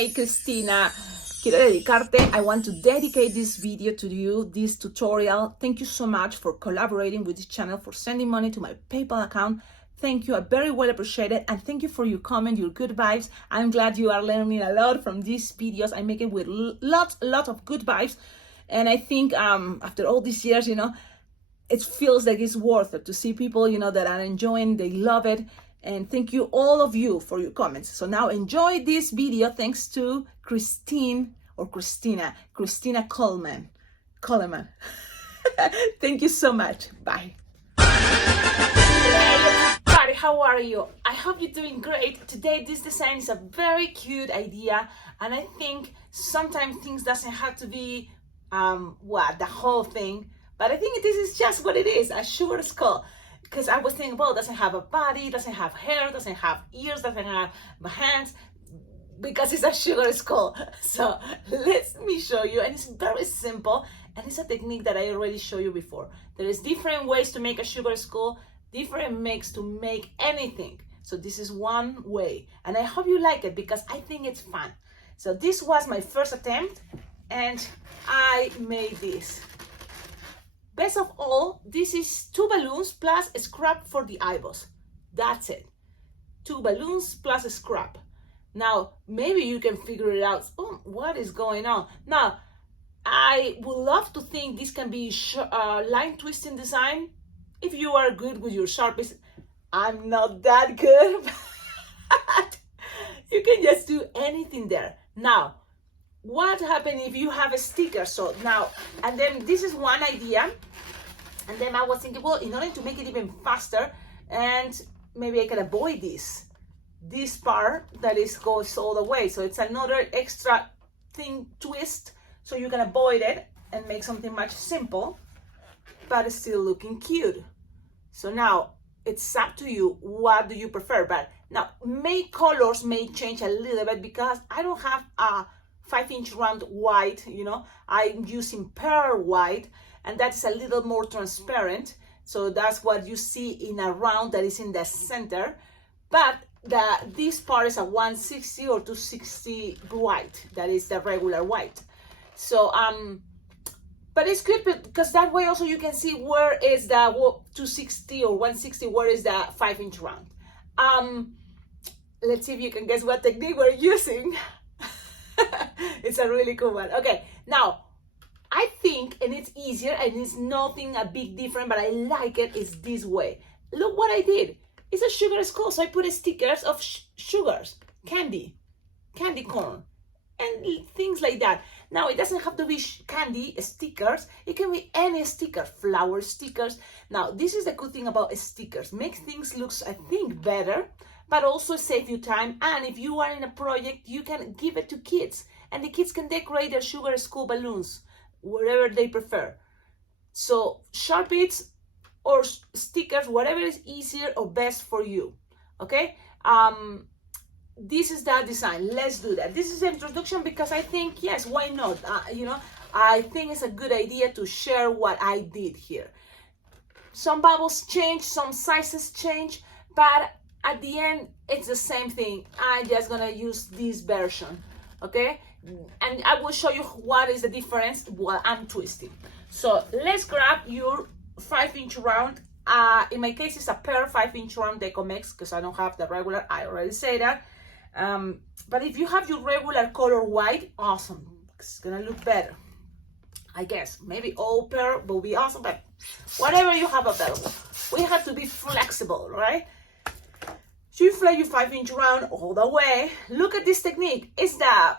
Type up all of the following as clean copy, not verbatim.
Hey Cristina, quiero dedicarte, I want to dedicate this video to you, this tutorial. Thank you so much for collaborating with this channel, for sending money to my PayPal account. Thank you, I very well appreciate it, and thank you for your comment, your good vibes. I'm glad you are learning a lot from these videos. I make it with lots of good vibes, and I think after all these years, it feels like it's worth it to see people, that are enjoying, they love it. And thank you, all of you, for your comments. So now enjoy this video thanks to Christina Coleman. Thank you so much. Bye. Hey everybody, how are you? I hope you're doing great. Today this design is a very cute idea, and I think sometimes things doesn't have to be the whole thing, but I think this is just what it is, a sugar skull. Because I was thinking, well, doesn't have a body, doesn't have hair, doesn't have ears, doesn't have hands, because it's a sugar skull. So let me show you, and it's very simple, and it's a technique that I already showed you before. There is different ways to make a sugar skull, different makes to make anything. So this is one way, and I hope you like it because I think it's fun. So this was my first attempt, and I made this. Best of all, this is 2 balloons plus a scrap for the eyeballs. That's it. 2 balloons plus a scrap. Now, maybe you can figure it out. Oh, what is going on? Now, I would love to think this can be line twisting design. If you are good with your Sharpies, I'm not that good. But you can just do anything there. Now, what happens if you have a sticker? So now, and then this is one idea, and then I was thinking, well, in order to make it even faster, and maybe I can avoid this part that goes all the way, so it's another extra thing twist, so you can avoid it and make something much simple but it's still looking cute. So now it's up to you, what do you prefer? But now colors may change a little bit because I don't have a 5-inch round white, I'm using pearl white, and that's a little more transparent. So that's what you see in a round that is in the center. But this part is a 160 or 260 white, that is the regular white. So but it's good because that way also you can see where is the 260 or 160, where is the 5-inch round. Let's see if you can guess what technique we're using. It's a really cool one. Okay, now I think, and it's easier and it's nothing a big different, but I like it, is this way. Look what I did. It's a sugar skull, so I put stickers of sugars, candy corn, and things like that. Now it doesn't have to be candy stickers, it can be any sticker, flower stickers. Now this is the good thing about stickers, make things look, I think, better, but also save you time. And if you are in a project, you can give it to kids, and the kids can decorate their sugar skull balloons wherever they prefer. So Sharpies or stickers, whatever is easier or best for you. Okay, this is that design. Let's do that. This is the introduction because I think, yes, why not? I think it's a good idea to share what I did here. Some bubbles change, some sizes change, but at the end it's the same thing. I'm just gonna use this version, okay? And I will show you what is the difference while I'm twisting. So let's grab your 5-inch round. In my case, it's a pearl 5-inch round Decomex because I don't have the regular, I already said that. But if you have your regular color white, awesome, it's gonna look better. I guess maybe all pearl will be awesome, but whatever you have available, we have to be flexible, right? So you fly your 5-inch round all the way. Look at this technique. It's the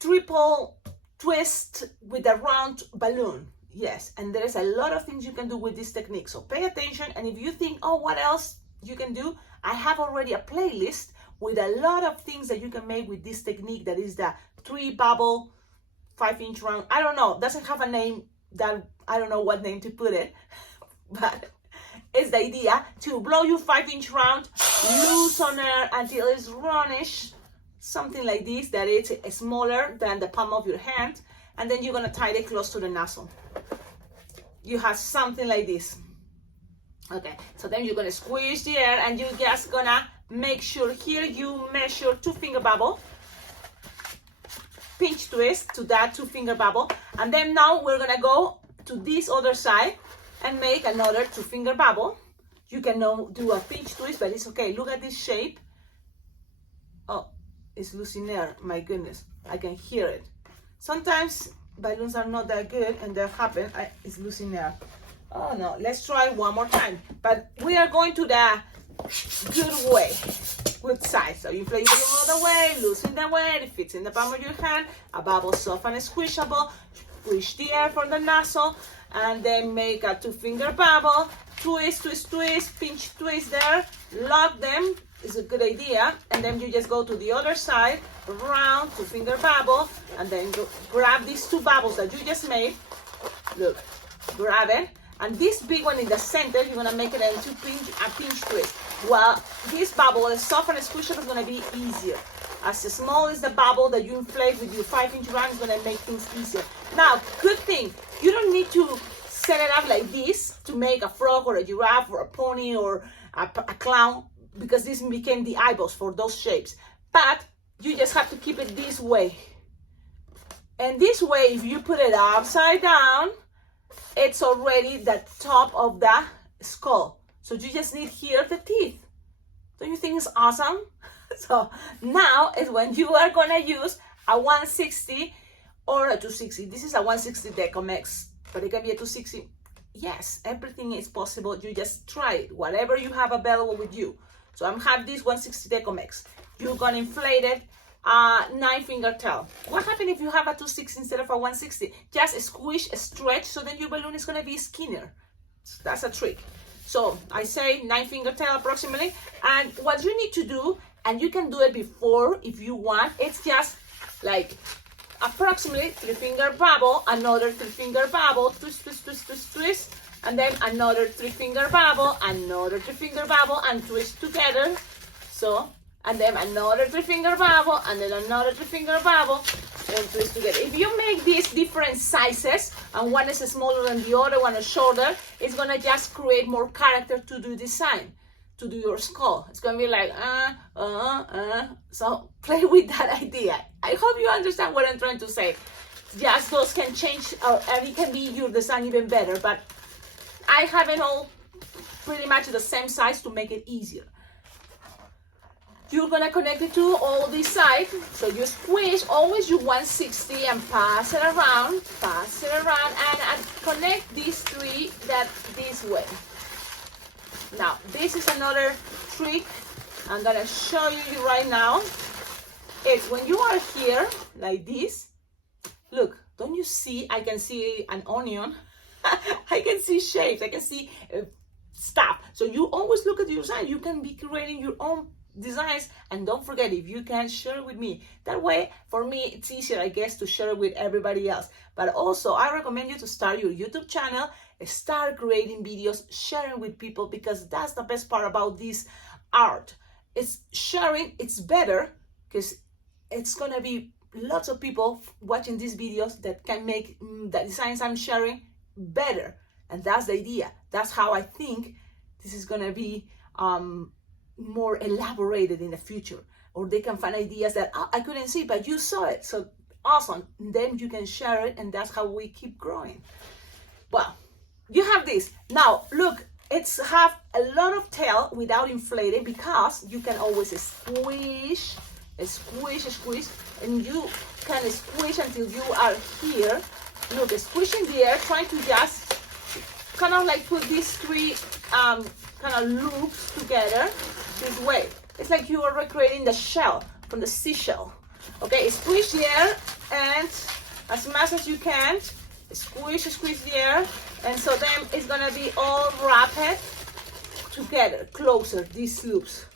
triple twist with a round balloon. Yes, and there's a lot of things you can do with this technique, so pay attention. And if you think, oh, what else you can do, I have already a playlist with a lot of things that you can make with this technique. That is the 3-bubble 5-inch round. I don't know, doesn't have a name, that I don't know what name to put it, but it's the idea to blow your 5-inch round, loose on air until it's roundish, something like this, that it's smaller than the palm of your hand, and then you're gonna tie it close to the nozzle. You have something like this. Okay, so then you're gonna squeeze the air, and you're just gonna make sure here you measure 2-finger bubble, pinch twist to that 2-finger bubble, and then now we're gonna go to this other side and make another 2-finger bubble. You can now do a pinch twist, but it's okay. Look at this shape. Oh, it's losing air. My goodness, I can hear it. Sometimes balloons are not that good, and that happens. It's losing air. Oh no, let's try one more time. But we are going to the good way, good side. So you inflate the balloon all the way, loosen the weight, it fits in the palm of your hand. A bubble soft and squishable. Squish the air from the nozzle, and then make a 2-finger bubble. Twist, twist, twist, pinch twist there. Lock them is a good idea. And then you just go to the other side, round 2-finger bubble, and then grab these 2 bubbles that you just made. Look, grab it. And this big one in the center, you're gonna make it into a pinch twist. Well, this bubble, the soft and squishable, is gonna be easier. As small as the bubble that you inflate with your 5-inch round is gonna make things easier. Now, good thing, you don't need to set it up like this to make a frog or a giraffe or a pony or a clown, because this became the eyeballs for those shapes. But you just have to keep it this way. And this way, if you put it upside down, it's already the top of the skull. So you just need here the teeth. Don't you think it's awesome? So now is when you are gonna use a 160 or a 260. This is a 160 Decomex, but it can be a 260. Yes, everything is possible. You just try it, whatever you have available with you. So I'm have this 160 Decomex. You're gonna inflate it 9-finger tail. What happens if you have a 260 instead of a 160? Just squish, stretch, so then your balloon is gonna be skinnier. So that's a trick. So I say 9-finger tail approximately. And what you need to do, and you can do it before if you want, it's just like approximately 3-finger bubble, another 3-finger bubble, twist, twist, twist, twist, twist, and then another 3-finger bubble, another 3-finger bubble, and twist together. So, and then another 3-finger bubble, and then another 3-finger bubble, and twist together. If you make these different sizes, and one is smaller than the other, one is shorter, it's gonna just create more character to the design, to do your skull. It's gonna be like, So play with that idea. I hope you understand what I'm trying to say. Yes, those can change, and it can be your design even better, but I have it all pretty much the same size to make it easier. You're gonna connect it to all these sides. So you squish, always you 160 and pass it around, and connect these 3 this way. Now, this is another trick I'm gonna show you right now. It's when you are here, like this, look, don't you see, I can see an onion, I can see shapes, I can see stuff. So you always look at your design, you can be creating your own designs, and don't forget, if you can, share it with me. That way, for me, it's easier, I guess, to share it with everybody else. But also, I recommend you to start your YouTube channel, start creating videos, sharing with people, because that's the best part about this art. It's sharing, it's better, because it's gonna be lots of people watching these videos that can make the designs I'm sharing better. And that's the idea. That's how I think this is gonna be more elaborated in the future, or they can find ideas that I couldn't see, but you saw it, so awesome. And then you can share it, and that's how we keep growing. Well, you have this. Now, look, it's have a lot of tail without inflating, because you can always squish, squish, squish, and you can squish until you are here. Look, squishing the air, trying to just kind of like put these 3 kind of loops together this way. It's like you are recreating the shell from the seashell. Okay, squish the air, and as much as you can, squish the air, and so then it's gonna be all wrapped together, closer, these loops.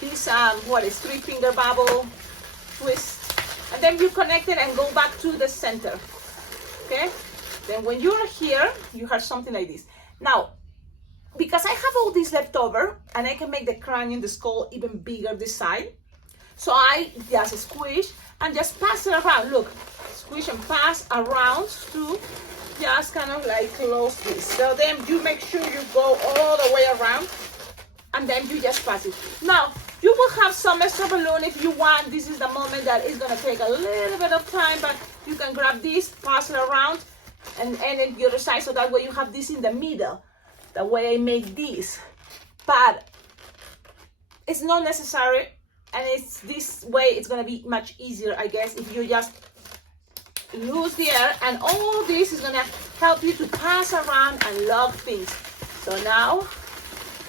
This, 3-finger bubble, twist, and then you connect it and go back to the center, okay? Then when you're here, you have something like this. Now, because I have all this left over, and I can make the cranium, the skull, even bigger this side, so I just squish and just pass it around. Look, squish and pass around to just kind of like close this. So then you make sure you go all the way around. and then you just pass it. Now, you will have some extra balloon if you want. This is the moment that it's gonna take a little bit of time, but you can grab this, pass it around, and then the other side, so that way you have this in the middle. The way I make this. But it's not necessary, and it's this way it's gonna be much easier, I guess, if you just lose the air, and all this is gonna help you to pass around and lock things. So now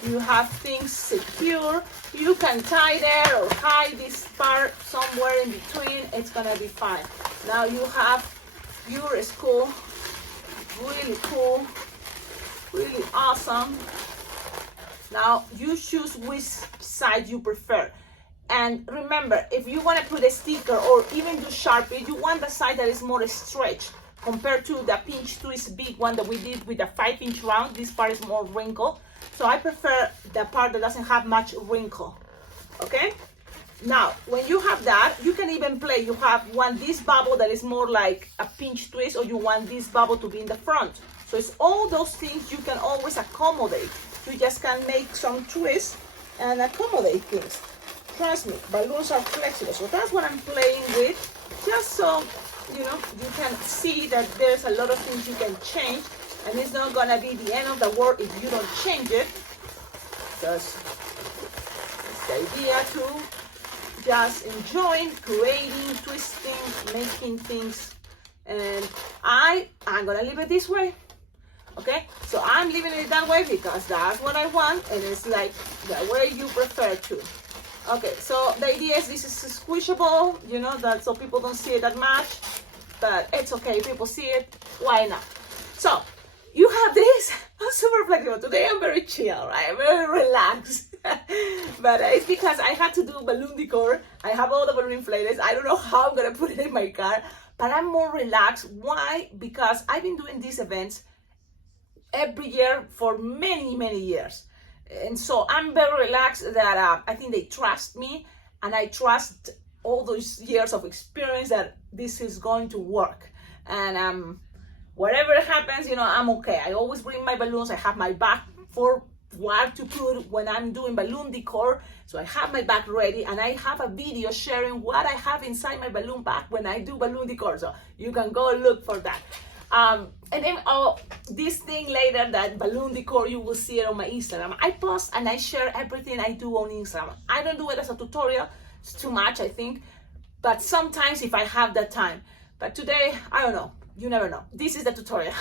you have things secure. You can tie there or hide this part somewhere in between. It's gonna be fine. Now you have your school. Really cool, really awesome. Now you choose which side you prefer. And remember, if you want to put a sticker or even do Sharpie, you want the side that is more stretched compared to the pinch twist big one that we did with the 5-inch round. This part is more wrinkled. So I prefer the part that doesn't have much wrinkle. Okay? Now, when you have that, you can even play. You want this bubble that is more like a pinch twist, or you want this bubble to be in the front. So it's all those things you can always accommodate. You just can make some twists and accommodate things. Trust me, balloons are flexible. So that's what I'm playing with, just so you know, you can see that there's a lot of things you can change, and it's not gonna be the end of the world if you don't change it. Because it's the idea to just enjoying, creating, twisting, making things. And I'm gonna leave it this way. Okay, so I'm leaving it that way because that's what I want, and it's like the way you prefer to. Okay, so the idea is this is squishable, you know, that so people don't see it that much, but it's okay, people see it, why not? So you have this. I'm super flexible today. I'm very chill, right? I'm very relaxed. But it's because I had to do balloon decor. I have all the balloon inflators. I don't know how I'm gonna put it in my car, but I'm more relaxed. Why? Because I've been doing these events every year for many years, and so I'm very relaxed that I think they trust me, and I trust all those years of experience that this is going to work. And whatever happens, you know, I'm okay. I always bring my balloons. I have my bag for what to put when I'm doing balloon decor, so I have my bag ready, and I have a video sharing what I have inside my balloon bag when I do balloon decor, so you can go look for that. And then this thing later, that balloon decor, you will see it on my Instagram. I post and I share everything I do on Instagram. I don't do it as a tutorial. It's too much, I think. But sometimes if I have that time. But today, I don't know. You never know. This is the tutorial.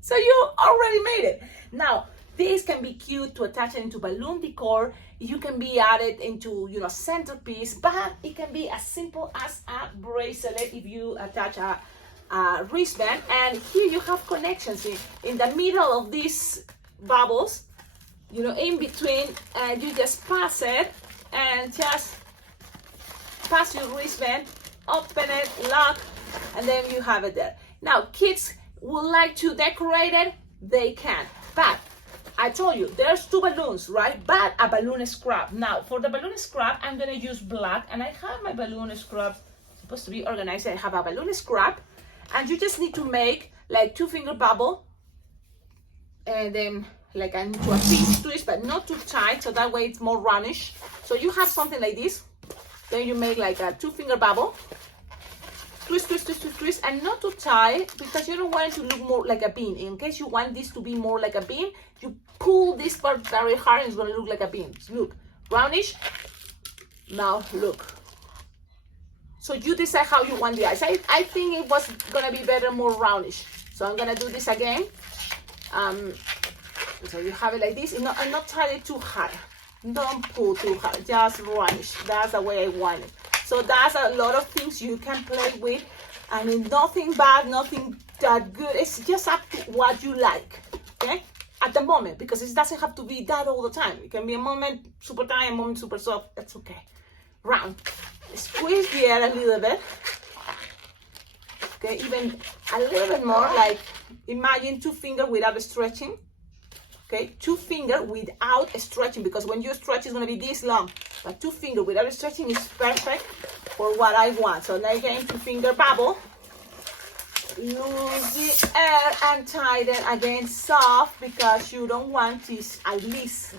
So you already made it. Now, this can be cute to attach it into balloon decor. You can be added into, you know, centerpiece. But it can be as simple as a bracelet if you attach a wristband, and here you have connections in the middle of these bubbles, you know, in between, and you just pass it and just pass your wristband, open it, lock, and then you have it there. Now, kids would like to decorate it, they can, but I told you there's 2 balloons, right? But a balloon scrap. Now, for the balloon scrap, I'm gonna use black, and I have my balloon scrap supposed to be organized. I have a balloon scrap. And you just need to make like 2-finger bubble, and then like into a pinch twist, but not too tight, so that way it's more roundish. So you have something like this, then you make like a 2-finger bubble, twist, twist, twist, twist, twist, and not too tight, because you don't want it to look more like a bean. In case you want this to be more like a bean, you pull this part very hard and it's gonna look like a bean. Look, roundish. Now look. So you decide how you want the eyes. I think it was gonna be better, more roundish. So I'm gonna do this again. So you have it like this, and not tie it too hard. Don't pull too hard, just roundish. That's the way I want it. So that's a lot of things you can play with. I mean, nothing bad, nothing that good. It's just up to what you like, okay? At the moment, because it doesn't have to be that all the time. It can be a moment super tight, a moment super soft. That's okay. Round. Squeeze the air a little bit, okay, even a little bit more, like imagine 2-finger without stretching, okay, 2-finger without stretching, because when you stretch it's going to be this long, but 2-finger without stretching is perfect for what I want. So now again, 2-finger bubble, lose the air and tighten again soft, because you don't want this, at least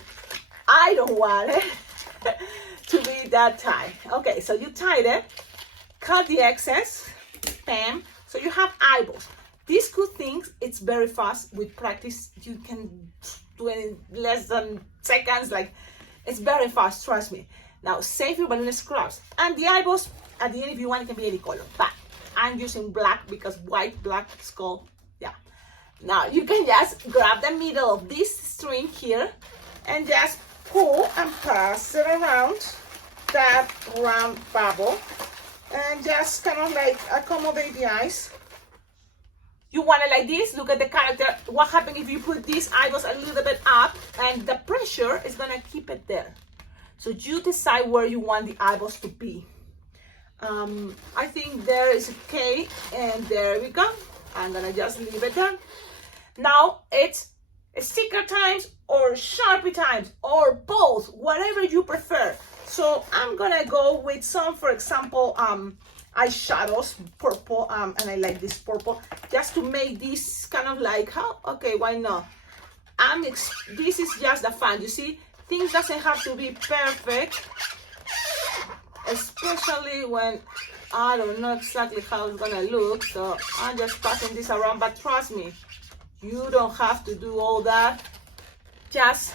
I don't want it to be that tight. Okay, so you tied it, cut the excess, bam. So you have eyeballs. These good things, it's very fast. With practice, you can do it in less than seconds. Like, it's very fast, trust me. Now, save your balloon scraps. And the eyeballs, at the end, if you want, it can be any color. But I'm using black because white, black, skull, yeah. Now, you can just grab the middle of this string here and just pull and pass it around that round bubble and just kind of like accommodate the eyes. You want it like this. Look at the character. What happens if you put these eyeballs a little bit up and the pressure is gonna keep it there. So you decide where you want the eyeballs to be. I think there is okay, and there we go. I'm gonna just leave it there. Now it's sticker times or Sharpie times or both, whatever you prefer. So I'm gonna go with some, for example, eyeshadows, purple, and I like this purple, just to make this kind of like, how, okay, why not? This is just the fun, you see? Things doesn't have to be perfect, especially when I don't know exactly how it's gonna look, so I'm just passing this around, but trust me, you don't have to do all that. Just,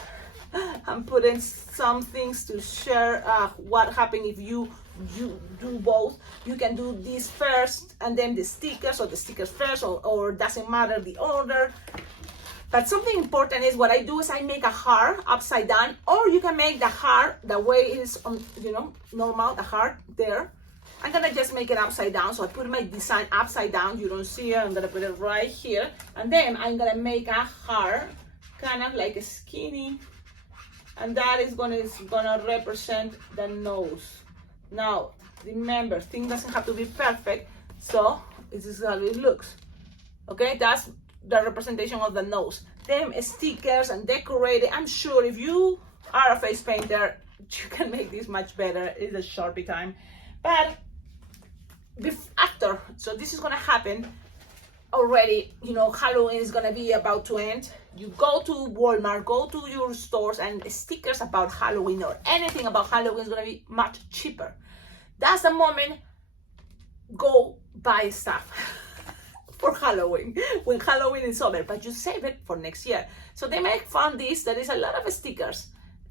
I'm putting some things to share what happens if you do both. You can do this first and then the stickers, or the stickers first, or doesn't matter the order. But something important is what I do is I make a heart upside down, or you can make the heart the way it is on, you know, normal, the heart there. I'm gonna just make it upside down. So I put my design upside down. You don't see it. I'm gonna put it right here. And then I'm gonna make a heart, kind of like a skinny. And that is gonna represent the nose. Now, remember, things doesn't have to be perfect. So this is how it looks. Okay, that's the representation of the nose. Them stickers and decorated. I'm sure if you are a face painter, you can make this much better. It's a Sharpie time. But after, so this is gonna happen already, you know, Halloween is gonna be about to end. You go to Walmart, go to your stores, and stickers about Halloween or anything about Halloween is gonna be much cheaper. That's the moment, go buy stuff for Halloween, when Halloween is over, but you save it for next year. So they make fun this, there is a lot of stickers,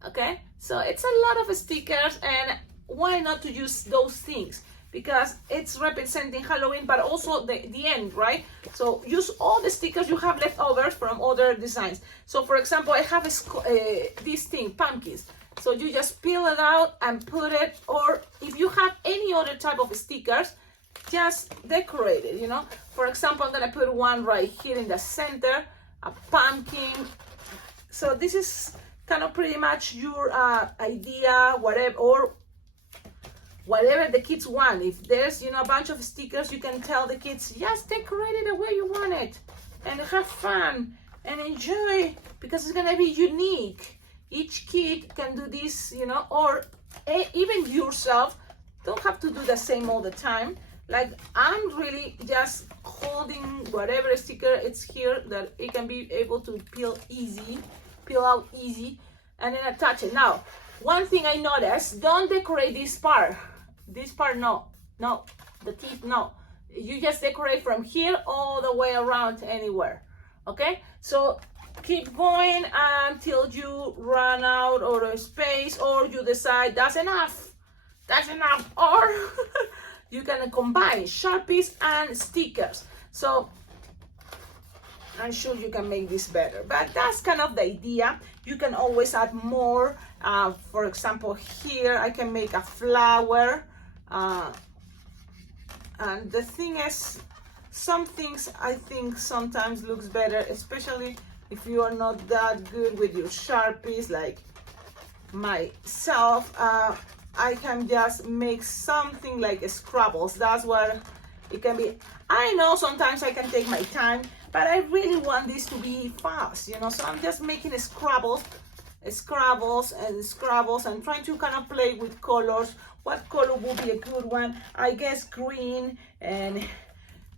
okay? So it's a lot of stickers, and why not to use those things? Because it's representing Halloween, but also the end, right? So use all the stickers you have left over from other designs. So for example, I have this thing, pumpkins. So you just peel it out and put it, or if you have any other type of stickers, just decorate it, you know? For example, I'm gonna put one right here in the center, a pumpkin. So this is kind of pretty much your idea, whatever, or whatever the kids want. If there's, you know, a bunch of stickers, you can tell the kids, just decorate it the way you want it and have fun and enjoy, because it's gonna be unique. Each kid can do this, you know, or even yourself don't have to do the same all the time. Like, I'm really just holding whatever sticker it's here that it can be able to peel out easy, and then attach it. Now, one thing I noticed, don't decorate this part. This part, no, the teeth, no. You just decorate from here all the way around anywhere, okay? So keep going until you run out of space, or you decide that's enough, or you can combine Sharpies and stickers. So I'm sure you can make this better, but that's kind of the idea. You can always add more. For example, here I can make a flower. And the thing is, some things I think sometimes looks better, especially if you are not that good with your Sharpies like myself. I can just make something like Scrabbles. That's where it can be. I know sometimes I can take my time, but I really want this to be fast, you know, so I'm just making Scrabbles and trying to kind of play with colors. What color would be a good one? I guess green, and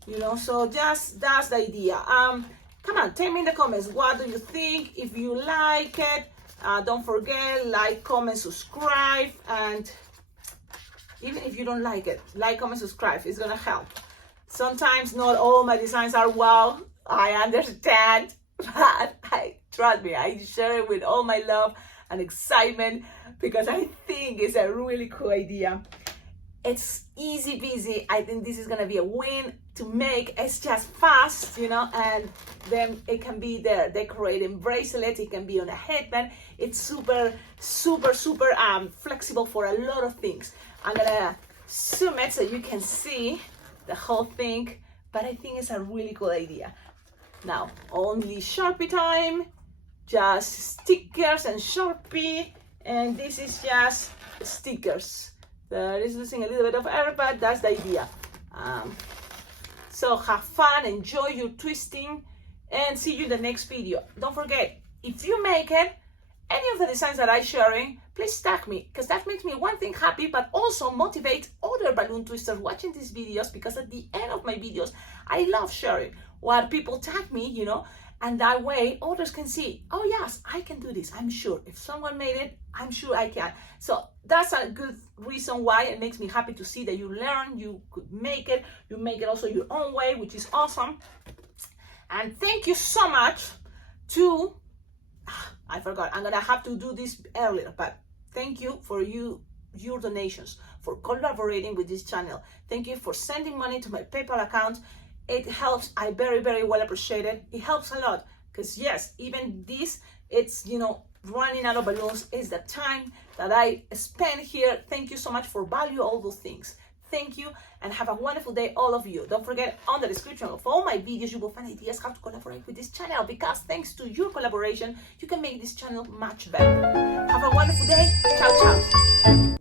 you know, so just that's the idea. Come on, tell me in the comments, what do you think? If you like it, Don't forget, like, comment, subscribe, and even if you don't like it, like, comment, subscribe. It's gonna help. Sometimes not all my designs are wow, I understand, but trust me, I share it with all my love and excitement because I think it's a really cool idea. It's easy peasy. I think this is gonna be a win to make. It's just fast, you know, and then it can be there decorating bracelets. It can be on a headband. It's super flexible for a lot of things. I'm gonna zoom it so you can see the whole thing, but I think it's a really cool idea. Now, only Sharpie time, just stickers and Sharpie, and this is just stickers. That is losing a little bit of air, but that's the idea. So have fun, enjoy your twisting, and see you in the next video. Don't forget, if you make it, any of the designs that I'm sharing, please tag me, because that makes me one thing happy, but also motivate other balloon twisters watching these videos, because at the end of my videos, I love sharing what people tag me, you know, and that way others can see, oh yes, I can do this, I'm sure. If someone made it, I'm sure I can. So that's a good reason why it makes me happy to see that you learn, you could make it, you make it also your own way, which is awesome. And thank you so much to, I forgot, I'm gonna have to do this earlier, but thank you for your donations, for collaborating with this channel. Thank you for sending money to my PayPal account. It helps. I very well appreciate it. It helps a lot because yes, even this, it's, you know, running out of balloons is the time that I spend here. Thank you so much for value all those things. Thank you and have a wonderful day, all of you. Don't forget, on the description of all my videos, you will find ideas how to collaborate with this channel, because thanks to your collaboration, you can make this channel much better. Have a wonderful day. Ciao, ciao.